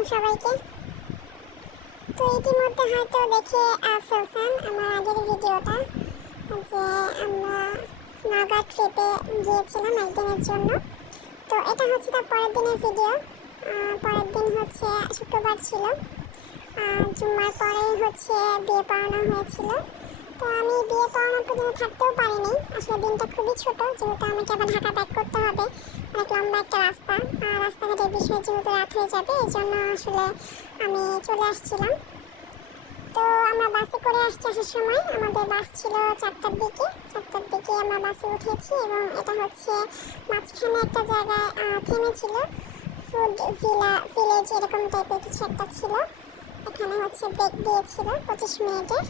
আলাইকুম সবাইকে। তো ইতিমধ্যে হয়তো দেখে ফেলছেন আমার আগের ভিডিওটা, যে আমরা নাগা ট্রিপে গিয়েছিলাম একদিনের জন্য। তো এটা হচ্ছে তার পরের দিনের ভিডিও। পরের দিন হচ্ছে শুক্রবার ছিল, জুম্মার পরেই হচ্ছে বিয়ে পড়ানো হয়েছিল। তো আমি বিয়ে পড়ানো পর্যন্ত থাকতেও পারিনি, আসলে দিনটা খুবই ছোট, যেহেতু আমাকে আবার ঢাকা ব্যাক করতে হবে, অনেক লম্বা একটা রাস্তা, আর রাস্তাঘাটের বিষয়ে যেহেতু রাত হয়ে যাবে এই জন্য আসলে আমি চলে আসছিলাম। তো আমরা বাসে করে আসার সময় আমাদের বাস ছিল 4টার দিকে আমরা বাসে উঠেছি, এবং এটা হচ্ছে মাঝখানে একটা জায়গায় থেমেছিল, ফুড ভিলেজ এরকম টাইপের কিছু একটা ছিল। এখানে হচ্ছে ব্রেক দিয়েছিল 25 মিনিটের।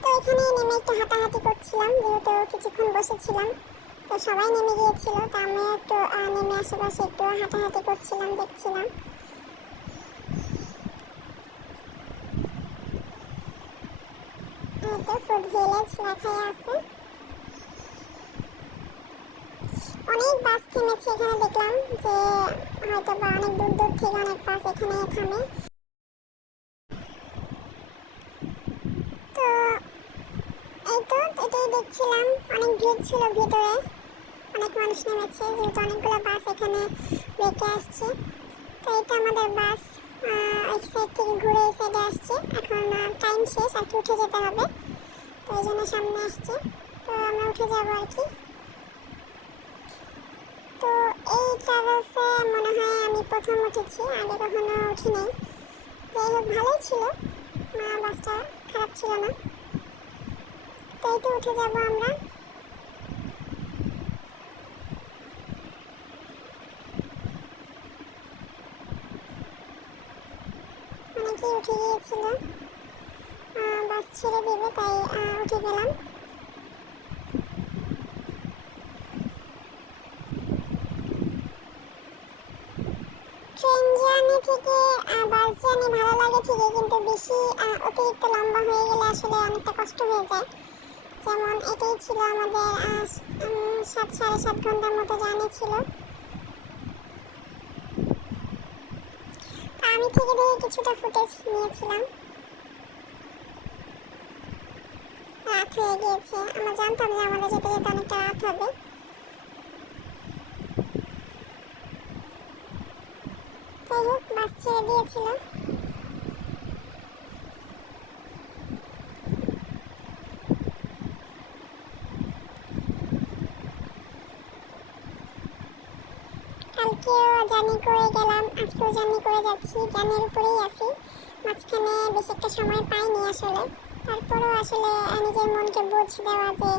তো এখানে নেমে একটু হাঁটাহাঁটি করছিলাম, যেহেতু কিছুক্ষণ বসেছিলাম, তো সবাই নেমে গিয়েছিল, তো আমি একটু নেমে আশেপাশে একটু হাঁটাহাঁটি করছিলাম, দেখছিলাম। তো ফুড ভিলেজ লেখাই আছে। অনেক বাস থেমেছে এখানে, দেখলাম যে হয়তো বা অনেক দূর দূর থেকে অনেক বাস এখানে থামে। তো এই তো এটাই দেখছিলাম, অনেক ভিড় ছিল ভিতরে, অনেক মানুষ নেমেছে, যেহেতু অনেকগুলো বাস এখানে রেখে আসছে। তো এটা আমাদের বাস এক সাইড থেকে ঘুরে এই সাইডে আসছে, এখন টাইম শেষ আর কি, উঠে যেতে হবে, তো এই জন্য সামনে আসছে, তো আমরা উঠে যাবো আর কি। তো এই ট্রাভেলসে মনে হয় আমি প্রথম উঠেছি, আগে কখনো উঠি নাই। যাই হোক, ভালোই ছিল, বাসটা খারাপ ছিল না। তো এই তো উঠে যাবো আমরা। অনেকেই উঠে গিয়েছিল, বাস ছেড়ে দেবে তাই উঠে গেলাম। ট্রেন জার্নি থেকে বাস জার্নি ভালো লাগে ঠিকই, কিন্তু বেশি অতিরিক্ত লম্বা হয়ে গেলে আসলে অনেকটা কষ্ট হয়ে যায়। যেমন এটাই ছিল আমাদের 7-7.5 ঘন্টার মতো জার্নি ছিল। আমি থেকে কিছুটা ফুটেজ নিয়েছিলাম। রাত হয়ে গিয়েছে, আমরা জানতাম যে আমাদের যেতে যেতে অনেকটা রাত হবে। যাই হোক, বাস ছেড়ে দিয়েছিল। কালকেও জার্নি করে গেলাম, আজকেও জার্নি করে যাচ্ছি, জার্নির উপরেই আছি। মাঝখানে বেশ একটা সময় পাইনি আসলে, তারপরেও আসলে নিজের মনকে বুঝ দেওয়া যে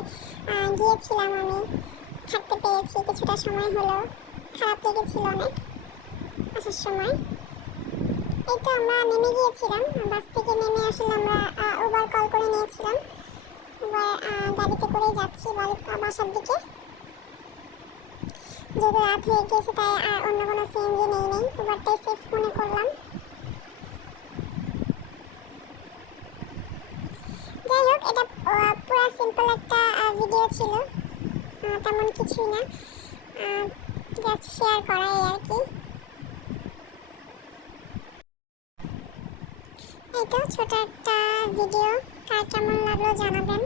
গিয়েছিলাম, আমি থাকতে পেরেছি কিছুটা সময় হলো। খারাপ লেগেছিল অনেক আসার সময়। এই তো আমরা নেমে গিয়েছিলাম, বাস থেকে নেমে আসলে আমরা উবার কল করে নিয়েছিলাম, উবার গাড়িতে করেই যাচ্ছি বাসার দিকে। যেহেতু রাত হয়ে গিয়েছে তাই আর অন্য কোনো সিএনজি নেই, উবারটাই সেফ মনে করলাম। যাই হোক, এটা পুরো সিম্পল একটা ভিডিও ছিল, তেমন কিছুই না, জাস্ট শেয়ার করা এই আর কি। এই তো ছোট একটা ভিডিও, কার কেমন লাগলো জানাবেন।